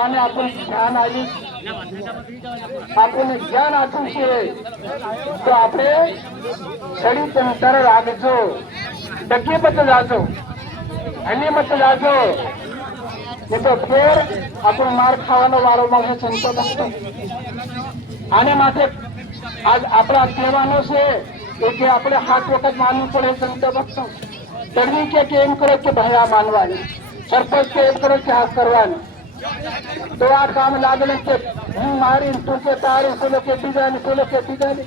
ભગવાને આપણને જ્ઞાન આવ્યું, આપણને જ્ઞાન આપ્યું છે, તો આપણે શરીર તંત્ર રાખજો, ડગે મત જાજો, હલી મત જાજો, એ તો ફેર આપણો માર ખાવાનો વારો મળશે. સંતો ભક્તો, આને માટે આજ આપણા કહેવાનો છે કે આપણે 7 વખત માનવું પડે. સંતો ભક્તો, તરવી કે એમ કરો કે ભાઈ આ માનવાની, સરપંચ કે એમ કરો કે આ કરવાની, તો આ કામ લાગે કે હું મારી, તું કે તારી, પેલો કે બીજાની, પેલો કે બીજાની,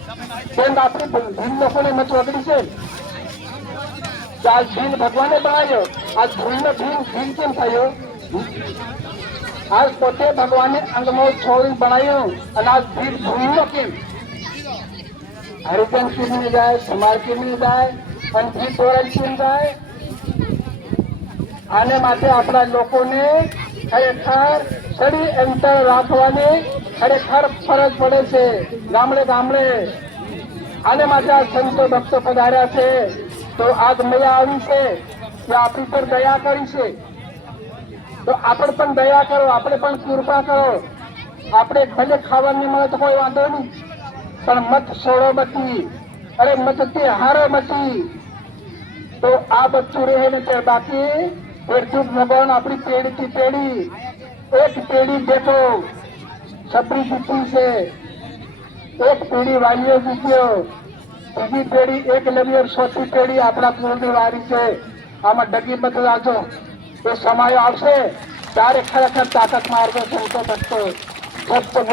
કેમ આપણી ભીલ લોકોને મત વગડી છે. આજ ભીલ ભગવાને બનાવ્યો, આજ ભીલનો ભીલ કેમ થયો? આજ પોતે ભગવાને અંગમોલ છોડી બનાવ્યું, અને આજ ભીલ ભૂલનો કેમ? હરિજન કેમ જાય, સમાજ કેમ જાય, અને ભીલ દોરાઈ કેમ જાય? આને માટે આપણા લોકોને ખરેખર શરીર અંતર રાખવાની ખરેખર ફરજ પડે છે, ગામડે ગામડે. આને માટે આ સંતો ભક્તો પધાર્યા છે, તો આજ મજા આવી છે કે આપણી પર દયા કરી છે, તો આપણે પણ દયા કરો, આપણે પણ કૃપા કરો. આપણે ભલે ખાવા નહીં મળે તો કોઈ વાંધો નહીં, પણ મત છોડો મતી, અરે મત તે હારો મતી, તો આ બચ્ચું રહે ને તે બાકી એટલું ભગવાન આપણી પેઢી થી પેઢી, એક પેઢી દેખો સબરી જીતી છે, એક પેઢી વાલીઓ જીત્યો, બીજી પેઢી એકલવ્ય, ચોથી પેઢી આપણા કુળની વારી છે. આમાં ડગી મત રાખજો, એ સમય આવશે ત્યારે ખરેખર તાકાત મારજો. સંતો ભક્તો, સત્સંગ